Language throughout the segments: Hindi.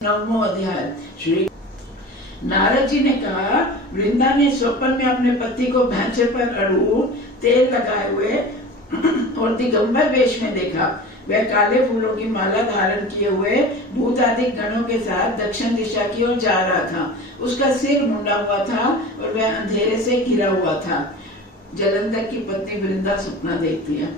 9वां अध्याय। श्री नारद जी ने कहा, वृंदा ने स्वप्न में अपने पति को भैंसे पर अड़ू तेल लगाए हुए और दिगंबर वेश में देखा। वह काले फूलों की माला धारण किए हुए भूत आदि गणों के साथ दक्षिण दिशा की ओर जा रहा था। उसका सिर मुंडा हुआ था और वह अंधेरे से घिरा हुआ था। जलंधर की पत्नी वृंदा सपना देखती है।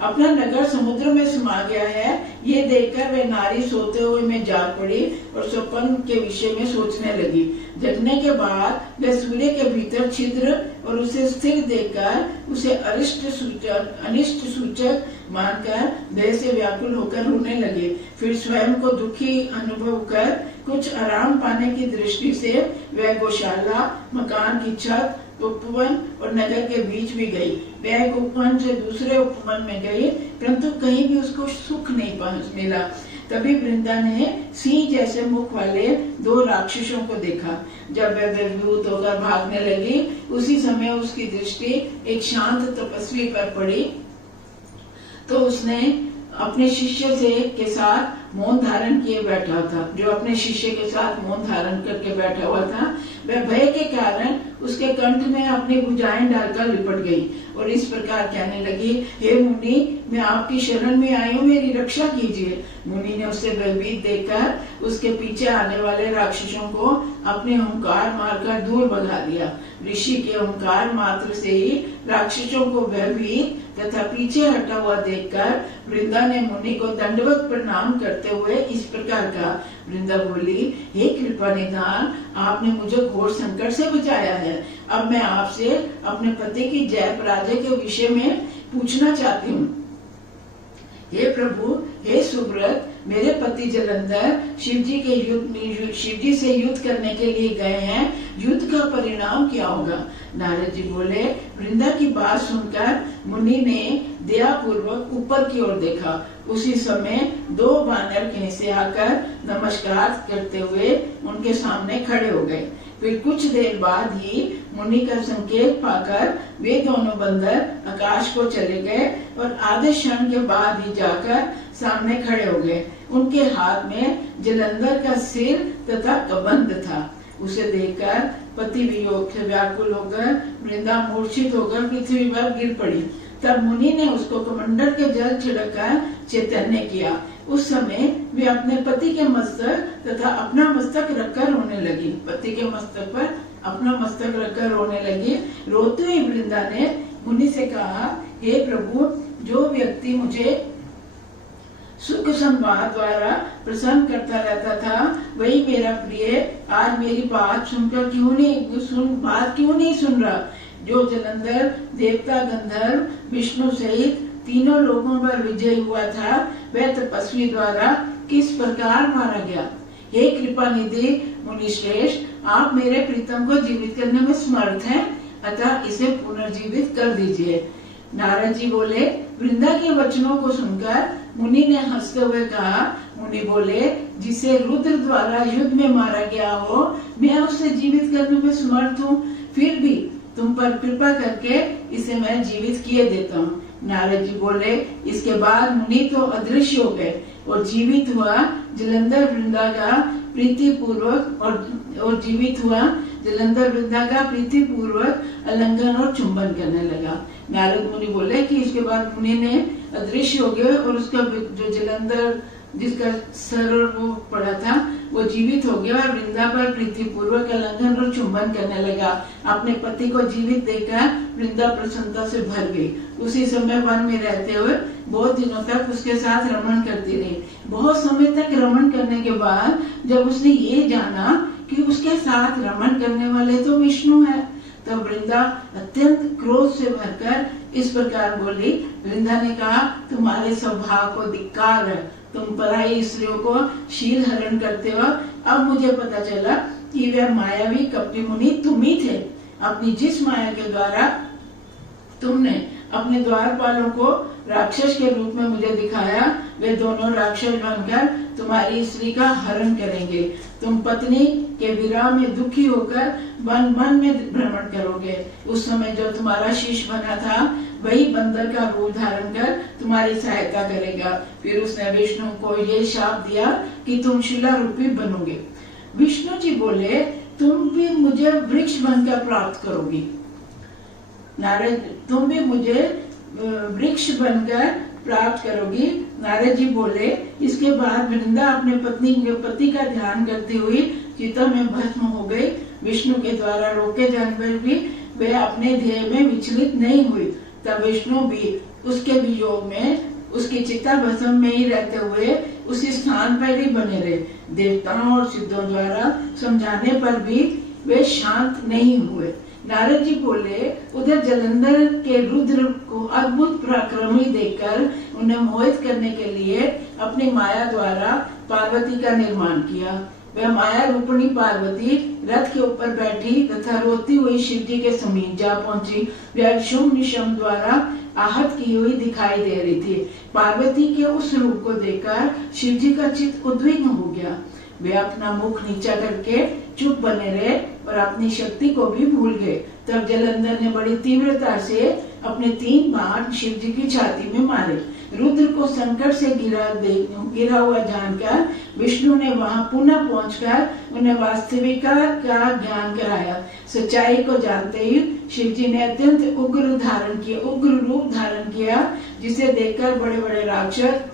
अपना नगर समुद्र में समा गया है, ये देखकर वह नारी सोते हुए में जाग पड़ी और स्वप्न के विषय में सोचने लगी। जगने के बाद वह सूर्य के भीतर छिद्र और उसे स्थिर देखकर उसे अनिष्ट सूचक मानकर देह से व्याकुल होकर रोने लगे। फिर स्वयं को दुखी अनुभव कर कुछ आराम पाने की दृष्टि से वह गौशाला, मकान की छत, उपवन और नगर के बीच भी गई। वह एक उपवन से दूसरे उपवन में गई, परंतु कहीं भी उसको सुख नहीं मिला। तभी वृंदा ने सिंह जैसे मुख वाले 2 राक्षसों को देखा। जब वह विभूत होकर भागने लगी, उसी समय उसकी दृष्टि एक शांत तपस्वी पर पड़ी। तो उसने अपने शिष्य के साथ मौन धारण किए बैठा था। जो अपने शिष्य के साथ मौन धारण करके बैठा हुआ था, वह भय के कारण उसके कंठ में अपनी भुजाएं डालकर लिपट गई और इस प्रकार कहने लगी, हे मुनि, मैं आपकी शरण में आई हूँ, मेरी रक्षा कीजिए। मुनि ने उसे भयभीत देखकर उसके पीछे आने वाले राक्षसों को अपने ओंकार मारकर दूर भगा दिया। ऋषि के ओंकार मात्र से ही राक्षसों को भयभीत तथा पीछे हटा हुआ देखकर वृंदा ने मुनि को दंडवत प्रणाम करते हुए इस प्रकार कहा। वृंदा बोली, हे कृपा निधान, आपने मुझे घोर संकट से बचाया है। अब मैं आपसे अपने पति की जय पराजय के विषय में पूछना चाहती हूँ। हे प्रभु, हे सुब्रत, मेरे पति जलंधर शिवजी से युद्ध करने के लिए गए हैं। युद्ध का परिणाम क्या होगा? नारद जी बोले, वृंदा की बात सुनकर मुनि ने दया पूर्वक ऊपर की ओर देखा। उसी समय 2 वानर कहीं से आकर नमस्कार करते हुए उनके सामने खड़े हो गए। फिर कुछ देर बाद ही मुनि का संकेत पाकर वे दोनों बंदर आकाश को चले गए और आधे क्षण के बाद ही जाकर सामने खड़े हो गए। उनके हाथ में जलंधर का सिर तथा कबंध था। उसे देखकर पति वियोग से व्याकुल होकर वृंदा मूर्छित होकर पृथ्वी पर गिर पड़ी। तब मुनि ने उसको कमंडल के जल छिड़ककर चैतन्य किया। उस समय वे अपने पति के मस्तक तथा अपना मस्तक रखकर रोने लगी। पति के मस्तक पर अपना मस्तक रखकर रोने लगी। रोते हुए वृंदा ने मुनि से कहा, हे प्रभु, जो व्यक्ति मुझे सुख संवाद द्वारा प्रसन्न करता रहता था, वही मेरा प्रिय आज मेरी बात सुनकर क्यों नहीं सुन रहा? जो जलंधर देवता, गंधर्व, विष्णु सहित तीनों लोगों पर विजय हुआ था, वह तपस्वी द्वारा किस प्रकार मारा गया? हे कृपा निधि मुनि श्रेष्ठ, आप मेरे प्रीतम को जीवित करने में समर्थ हैं, अतः इसे पुनर्जीवित कर दीजिए। नारद जी बोले, वृंदा के वचनों को सुनकर मुनि ने हंसते हुए कहा। मुनि बोले, जिसे रुद्र द्वारा युद्ध में मारा गया हो, मैं उसे जीवित करने में समर्थ हूँ। फिर भी तुम पर कृपा करके इसे मैं जीवित किए देता हूँ। नारद जी बोले, इसके बाद मुनि तो अदृश्य हो गए और जीवित हुआ जलंधर वृंदा का प्रीतिपूर्वक आलिंगन और चुंबन करने लगा। नारद मुनि बोले कि इसके बाद मुनि ने अदृश्य हो गए और उसका जो जलंधर जिसका सर वो पड़ा था, वो जीवित हो गया और वृंदा पर प्रीतिपूर्वक आलिंगन और चुंबन करने लगा। अपने पति को जीवित देखकर वृंदा प्रसन्नता से भर गई। उसी समय वन में रहते हुए बहुत दिनों तक उसके साथ रमण करती रही। बहुत समय तक रमण करने के बाद जब उसने ये जाना कि उसके साथ रमण करने वाले तो विष्णु है, तब वृंदा अत्यंत क्रोध से भरकर इस प्रकार बोली। वृंदा ने कहा, तुम्हारे स्वभाव को धिक्कार है, तुम पराई स्त्रियों को शील हरण करते हो। अब मुझे पता चला कि वह मायावी कपटी मुनि तुम ही थे। अपनी जिस माया के द्वारा तुमने अपने द्वारपालों को राक्षस के रूप में मुझे दिखाया, वे दोनों राक्षस बनकर तुम्हारी स्त्री का हरण करेंगे। तुम पत्नी के विरह में दुखी होकर वन वन में भ्रमण करोगे। उस समय जो तुम्हारा शिष्य बना था, वही बंदर का रूप धारण कर तुम्हारी सहायता करेगा। फिर उसने विष्णु को ये शाप दिया कि तुम शिला रूपी बनोगे। विष्णु जी बोले तुम भी मुझे वृक्ष बनकर प्राप्त करोगी। नारद तुम भी मुझे वृक्ष बनकर प्राप्त करोगी। नारद जी बोले। इसके बाद वृंदा अपने पति का ध्यान करती हुई चिता में भस्म हो गई। विष्णु के द्वारा रोके जाने पर भी वे अपने ध्येय में विचलित नहीं हुई। तब विष्णु भी उसके वियोग में उसकी चिता भस्म में ही रहते हुए उसी स्थान पर ही बने रहे। देवताओं और सिद्धों द्वारा समझाने पर भी वे शांत नहीं हुए। नारद जी बोले उधर जलंधर के रुद्र को अद्भुत पराक्रमी देखकर उन्हें मोहित करने के लिए अपनी माया द्वारा पार्वती का निर्माण किया। वह माया रूपणी पार्वती रथ के ऊपर बैठी तथा रोती हुई शिव जी के समीप जा पहुंची। वह शुंभ निशुंभ द्वारा आहत की हुई दिखाई दे रही थी। पार्वती के उस रूप को देखकर शिव जी का चित्त उद्विग्न हो गया। वे अपना मुख नीचा करके चुप बने रहे और अपनी शक्ति को भी भूल गए। तब जलंधर ने बड़ी तीव्रता से अपने 3 बाण शिव जी की छाती में मारे। रुद्र को संकट से गिरा हुआ जानकर विष्णु ने वहां पुनः पहुंचकर उन्हें वास्तविकता का ज्ञान कराया। सच्चाई को जानते ही शिव जी ने अत्यंत उग्र रूप धारण किया, जिसे देखकर बड़े बड़े राक्षस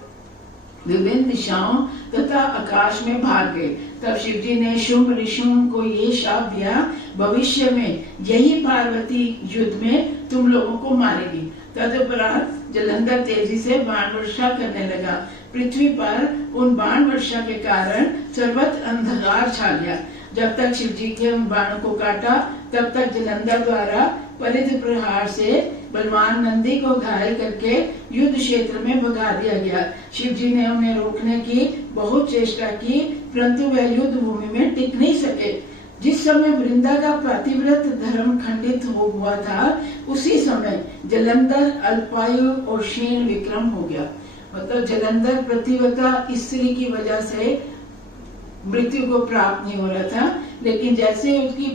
विभिन्न दिशाओं तथा आकाश में भाग गए। तब शिव जी ने शुंभ निशुंभ को ये शाप दिया, भविष्य में यही पार्वती युद्ध में तुम लोगों को मारेगी। तदुपरांत जलंधर तेजी से बाण वर्षा करने लगा। पृथ्वी पर उन बाण वर्षा के कारण सर्वत्र अंधकार छा गया। जब तक शिव जी के उन बाणों को काटा तब तक जलंधर द्वारा परिध प्रहार से बलवान नंदी को घायल करके युद्ध क्षेत्र में भगा दिया गया। शिव जी ने उन्हें रोकने की बहुत चेष्टा की, परंतु वह युद्ध भूमि में टिक नहीं सके। जिस समय वृंदा का पतिव्रत धर्म खंडित हो हुआ था, उसी समय जलंधर अल्पायु और क्षीण विक्रम हो गया। मतलब जलंधर प्रतिव्रता स्त्री की वजह से मृत्यु को प्राप्त नहीं हो रहा था, लेकिन जैसे उसकी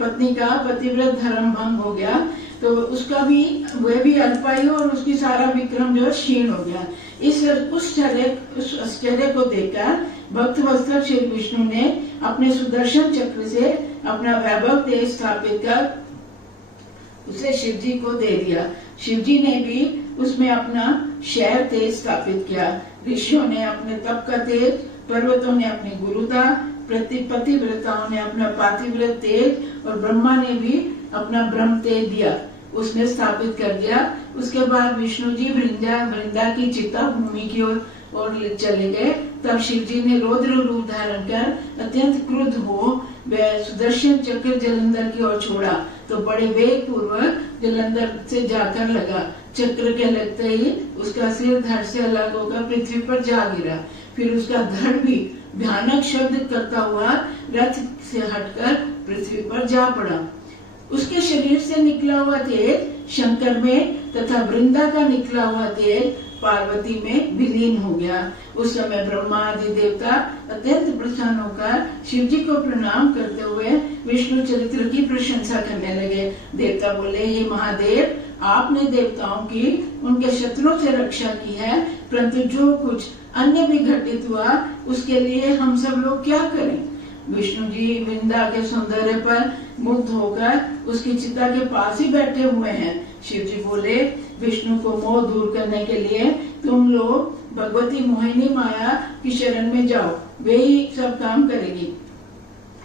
पत्नी का पतिव्रत धर्म भंग हो गया तो उसका भी वह भी अल्पायु और उसकी सारा विक्रम जो क्षीण हो गया। उस आश्चर्य को देखकर भक्त वत्सल श्री विष्णु ने अपने सुदर्शन चक्र से अपना वैभव तेज स्थापित कर उसे शिव जी को दे दिया। शिव जी ने भी उसमें अपना शैव तेज स्थापित किया। ऋषियों ने अपने तप का तेज, पर्वतों ने अपनी गुरुता, पतिव्रताओं ने अपना पातिव्रत तेज और ब्रह्मा ने भी अपना ब्रह्म तेज दिया, उसने स्थापित कर दिया। उसके बाद विष्णु जी वृंदा की चिता भूमि की ओर चले गए। तब शिव जी ने रौद्र रूप धारण कर अत्यंत क्रुद्ध हो वह सुदर्शन चक्र जलंधर की ओर छोड़ा तो बड़े वेग पूर्वक जलंधर से जाकर लगा। चक्र के लगते ही उसका सिर धड़ से अलग होकर पृथ्वी पर जा गिरा। फिर उसका धड़ भी भयानक शब्द करता हुआ रथ से हटकर पृथ्वी पर जा पड़ा। उसके शरीर से निकला हुआ तेज शंकर में तथा वृंदा का निकला हुआ तेज पार्वती में विलीन हो गया। उस समय ब्रह्मा आदि देवता अत्यंत प्रसन्न होकर शिव जी को प्रणाम करते हुए विष्णु चरित्र की प्रशंसा करने लगे। देवता बोले, हे महादेव, आपने देवताओं की उनके शत्रुओं से रक्षा की है, परंतु जो कुछ अन्य भी घटित हुआ उसके लिए हम सब लोग क्या करें। विष्णु जी वृंदा के सौंदर्य पर मुग्ध होकर उसकी चिता के पास ही बैठे हुए हैं। शिव जी बोले, विष्णु को मोह दूर करने के लिए तुम लोग भगवती मोहिनी माया की शरण में जाओ, वे ही सब काम करेगी।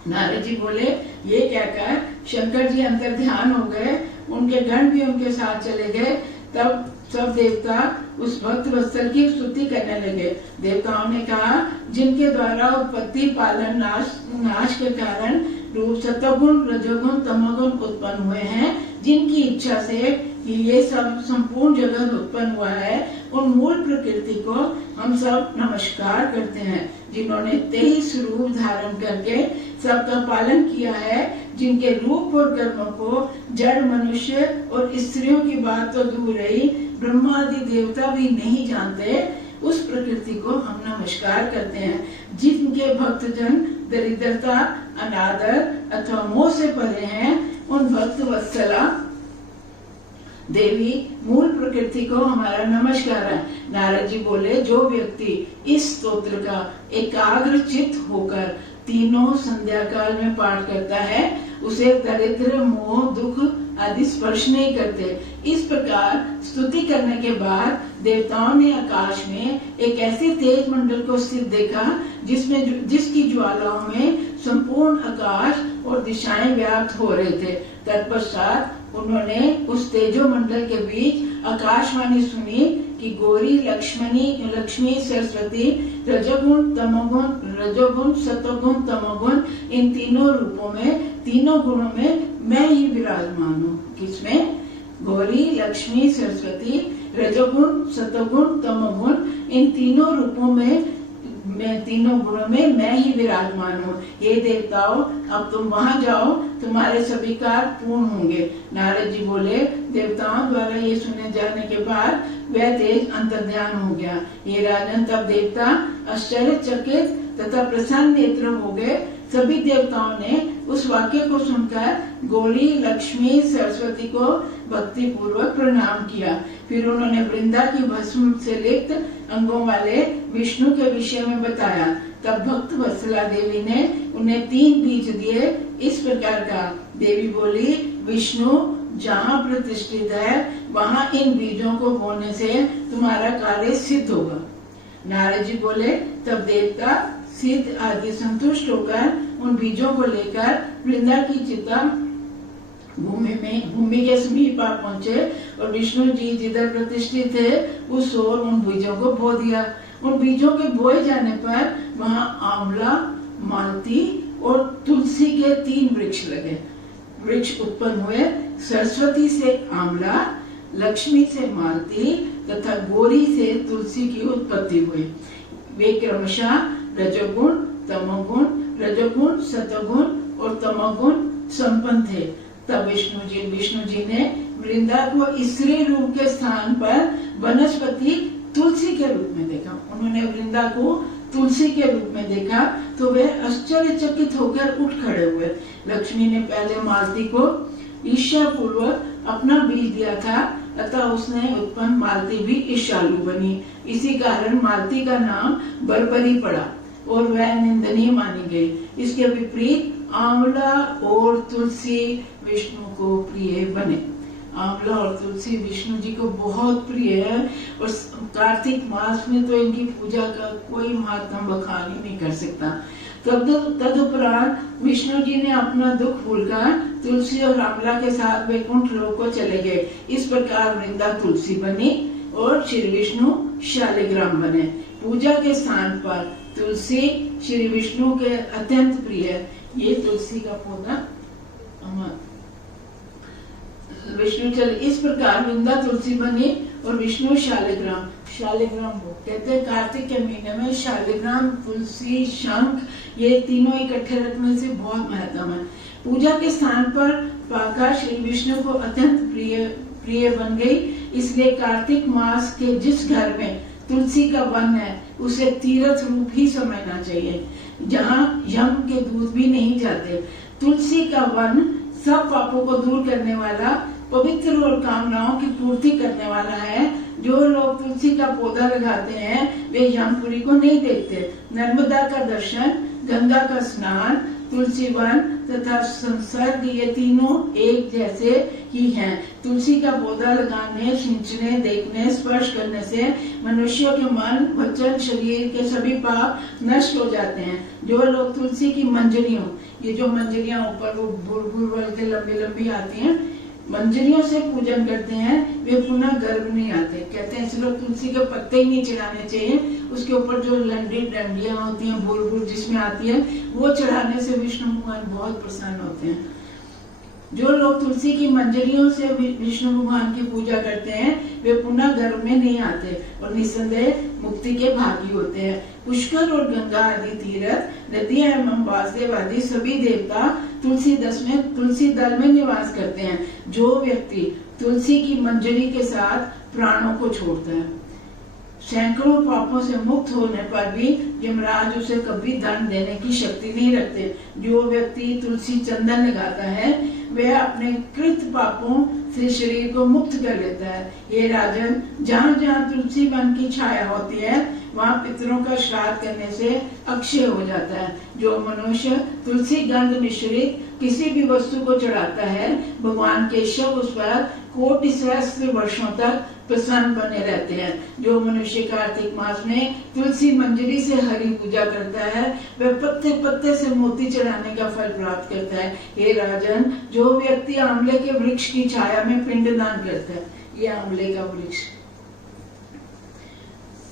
नारद जी बोले, ये कहकर शंकर जी अंतर ध्यान हो गए, उनके गण भी उनके साथ चले गए। तब सब देवता उस भक्त वत्सल की स्तुति करने लगे। देवताओं ने कहा, जिनके द्वारा उत्पत्ति पालन नाश के कारण रूप सत्वगुण रजोगुण तमोगुण उत्पन्न हुए हैं, जिनकी इच्छा से ये सब संपूर्ण जगत उत्पन्न हुआ है, उन मूल प्रकृति को हम सब नमस्कार करते हैं, जिन्होंने 23 रूप धारण करके सबका पालन किया है, जिनके रूप और कर्मों को जड़ मनुष्य और स्त्रियों की बात तो दूर रही, ब्रह्मा आदि देवता भी नहीं जानते, उस प्रकृति को हम नमस्कार करते हैं। जिनके भक्तजन दरिद्रता, अनादर अथवा मोह से परे हैं, उन भक्त वत्सला देवी मूल प्रकृति को हमारा नमस्कार है। नारद जी बोले, जो व्यक्ति इस स्तोत्र का एकाग्र चित्त होकर तीनों संध्या काल में पाठ करता है, उसे दरिद्र, मोह, दुख आदि स्पर्श नहीं करते। इस प्रकार स्तुति करने के बाद देवताओं ने आकाश में एक ऐसे तेज मंडल को स्थित देखा जिसकी ज्वालाओं में संपूर्ण आकाश और दिशाएं व्याप्त हो रहे थे। तत्पश्चात उन्होंने उस तेजो मंडल के बीच आकाशवाणी सुनी कि गौरी, लक्ष्मी, सरस्वती, रजोगुण, तमोगुण, सतोगुण, तमोगुण, इन तीनों रूपों में, तीनों गुणों में मैं ही विराजमान हूँ। किसमें? गौरी, लक्ष्मी, सरस्वती, रजोगुण, सतोगुण, तमोगुण, इन तीनों रूपों में, तीनों गुणों में मैं ही विराजमान हूँ। ये देवताओं, अब तुम वहां जाओ, तुम्हारे सभी कार्य पूर्ण होंगे। नारद जी बोले, देवताओं द्वारा ये सुने जाने के बाद वह तेज अंतर्ध्यान हो गया। ये राजन, तब देवता आश्चर्यचकित तथा प्रसन्न नेत्र हो गए। सभी देवताओं ने उस वाक्य को सुनकर गौरी, लक्ष्मी, सरस्वती को भक्ति पूर्वक प्रणाम किया। फिर उन्होंने वृंदा की भस्म से लिप्त अंगों वाले विष्णु के विषय में बताया। तब भक्त वत्सला देवी ने उन्हें 3 बीज दिए। इस प्रकार का देवी बोली, विष्णु जहाँ प्रतिष्ठित है वहाँ इन बीजों को बोने से तुम्हारा कार्य सिद्ध होगा। नारद जी बोले, तब देवता सिद्ध आदि संतुष्ट होकर उन बीजों को लेकर वृंदा की चिता भूमि के समीप आ पहुँचे और विष्णु जी जिधर प्रतिष्ठित थे उस ओर उन बीजों को बो दिया। उन बीजों के बोए जाने पर वहाँ आंवला, मालती और तुलसी के 3 वृक्ष लगे। वृक्ष उत्पन्न हुए। सरस्वती से आंवला, लक्ष्मी से मालती तथा गौरी से तुलसी की उत्पत्ति हुई। वे क्रमशः रजोगुण, तमोगुण, रजोगुण, सतोगुण और तमोगुण संपन्न थे। तब विष्णु जी ने वृंदा को स्त्री रूप के स्थान पर वनस्पति तुलसी के रूप में देखा। उन्होंने वृंदा को तुलसी के रूप में देखा तो वे आश्चर्यचकित होकर उठ खड़े हुए। लक्ष्मी ने पहले मालती को ईर्ष्या पूर्वक अपना बीज दिया था, अतः उसने उत्पन्न मालती भी ईर्ष्यालु बनी। इसी कारण मालती का नाम बर्बरी पड़ा और वह निंदनीय मानी गई। इसके विपरीत आंवला और तुलसी विष्णु को प्रिय बने। आंवला और तुलसी विष्णु जी को बहुत प्रिय है और कार्तिक मास में तो इनकी पूजा का कोई महात्म बखान ही नहीं कर सकता। तदुपरांत विष्णु जी ने अपना दुख भूलकर तुलसी और आंवला के साथ वैकुंठ लोक को चले गए। इस प्रकार वृंदा तुलसी बनी और श्री विष्णु शालिग्राम बने। पूजा के स्थान पर तुलसी श्री विष्णु के अत्यंत प्रिय है। ये तुलसी का पौधा विष्णु चल। इस प्रकार वृंदा तुलसी बनी और विष्णु शालिग्राम कहते हैं। कार्तिक के महीने में शालिग्राम, तुलसी, शंख ये तीनों इकट्ठे रखने से बहुत महत्व है। पूजा के स्थान पर पाकर श्री विष्णु को अत्यंत प्रिय बन गई। इसलिए कार्तिक मास के जिस घर में तुलसी का वन है उसे तीर्थ रूप ही समझना चाहिए, जहाँ यम के दूत भी नहीं जाते। तुलसी का वन सब पापों को दूर करने वाला, पवित्र और कामनाओं की पूर्ति करने वाला है। जो लोग तुलसी का पौधा लगाते हैं वे यमपुरी को नहीं देखते। नर्मदा का दर्शन, गंगा का स्नान, तुलसी वन तथा संसर्ग ये तीनों एक जैसे ही हैं। तुलसी का पौधा लगाने, सिंचने, देखने, स्पर्श करने से मनुष्यों के मन, वचन, शरीर के सभी पाप नष्ट हो जाते हैं। जो लोग तुलसी की मंजरियों, ये जो मंजरियां ऊपर वो बुलबुल के लंबी लंबी आती हैं, मंजरियों से पूजन करते हैं वे पुनः गर्भ नहीं आते। कहते हैं लोग तुलसी के पत्ते ही नहीं चढ़ाने चाहिए, उसके ऊपर जो लंडी डंडियां होती हैं बुलबुल जिसमें आती है वो चढ़ाने से विष्णु भगवान बहुत प्रसन्न होते हैं। जो लोग तुलसी की मंजरियों से विष्णु भगवान की पूजा करते हैं वे पुनः गर्भ में नहीं आते और निस्संदेह मुक्ति के भागी होते हैं। पुष्कर और गंगा आदि तीर्थ, नदियां एवं वासुदेव आदि सभी देवता तुलसी दल में निवास करते हैं। जो व्यक्ति तुलसी की मंजरी के साथ प्राणों को छोड़ता है, सैकड़ों पापों से मुक्त होने पर भी यमराज उसे कभी दंड देने की शक्ति नहीं रखते। जो व्यक्ति तुलसी चंदन लगाता है वह अपने कृत पापों से शरीर को मुक्त कर लेता है। हे राजन, जहाँ जहाँ तुलसी वन की छाया होती है वहाँ पितरों का श्राद्ध करने से अक्षय हो जाता है। जो मनुष्य तुलसी गंध मिश्रित किसी भी वस्तु को चढ़ाता है, भगवान केशव उस पर कोटि सहस्त्र वर्षों तक प्रसन्न बने रहते हैं। जो मनुष्य कार्तिक मास में तुलसी मंजरी से हरि पूजा करता है वह पत्ते पत्ते से मोती चढ़ाने का फल प्राप्त करता है। हे राजन, जो व्यक्ति आंवले के वृक्ष की छाया में पिंडदान करता है, ये आंवले का वृक्ष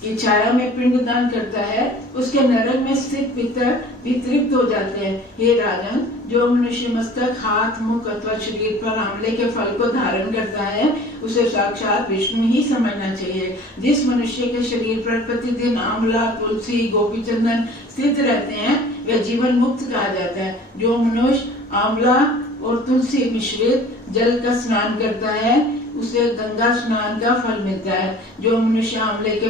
की छाया में पिंडदान करता है, उसके नरक में स्थित पितर भी तृप्त हो जाते हैं। हे राजन, जो मनुष्य मस्तक, हाथ, मुख अथवा शरीर पर आंवले के फल को धारण करता है उसे साक्षात विष्णु ही समझना चाहिए। जिस मनुष्य के शरीर पर प्रतिदिन आंवला, तुलसी, गोपी चंदन स्थित रहते हैं वह जीवन मुक्त कहा जाता है। जो मनुष्य आंवला और तुलसी मिश्रित जल का स्नान करता है उसे गंगा स्नान का फल मिलता है। जो मनुष्य आंवले के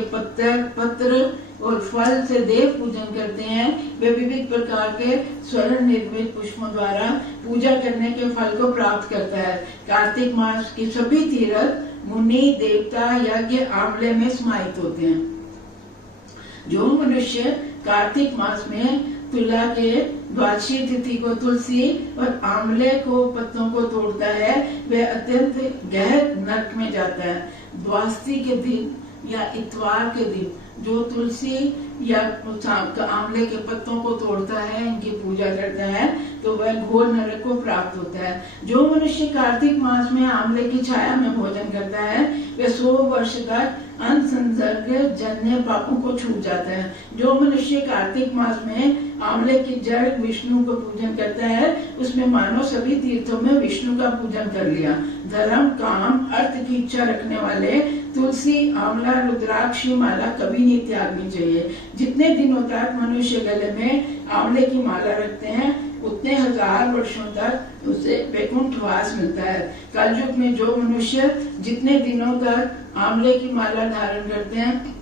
पत्र और फल से देव पूजन करते हैं वे विविध प्रकार के स्वर्ण निर्मित पुष्पों द्वारा पूजा करने के फल को प्राप्त करता है। कार्तिक मास की सभी तीर्थ, मुनि, देवता, यज्ञ आंवले में समाहित होते हैं। जो मनुष्य कार्तिक मास में तुला के द्वादशी तिथि को तुलसी और आंवले को पत्तों को तोड़ता है वह अत्यंत गहन नरक में जाता है। द्वादशी के दिन या इतवार के दिन जो तुलसी या आंवले के पत्तों को तोड़ता है, इनकी पूजा करता है तो वह घोर नरक को प्राप्त होता है। जो मनुष्य कार्तिक मास में आंवले की छाया में भोजन करता है वह 100 वर्ष तक अनसंसर्ग जन्य पापों को छूट जाता है। जो मनुष्य कार्तिक मास में आंवले की जड़ विष्णु को पूजन करता है उसमें मानो सभी तीर्थों में विष्णु का पूजन कर लिया। धर्म, काम, अर्थ की इच्छा रखने वाले तुलसी, आंवला, रुद्राक्षी माला कभी नहीं त्यागनी चाहिए। जितने दिनों तक मनुष्य गले में आंवले की माला रखते हैं उतने 1000 वर्षों तक उसे वैकुंठ वास मिलता है। कलयुग में जो मनुष्य जितने दिनों तक आंवले की माला धारण करते हैं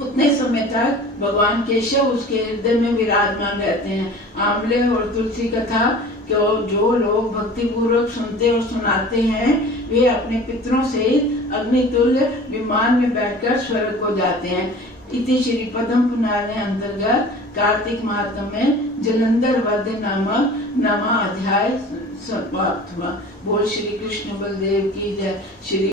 उतने समय तक भगवान केशव उसके हृदय में विराजमान रहते हैं। आंवले और तुलसी कथा जो लोग भक्ति पूर्वक सुनते और सुनाते हैं वे अपने पितरों से अग्नितुल्य विमान में बैठकर स्वर्ग को जाते हैं। इति श्री पद्म पुराण अंतर्गत कार्तिक माह में जलंधर वध नामक 9वां अध्याय समाप्त हुआ। बोल श्री कृष्ण बलदेव की जय। श्री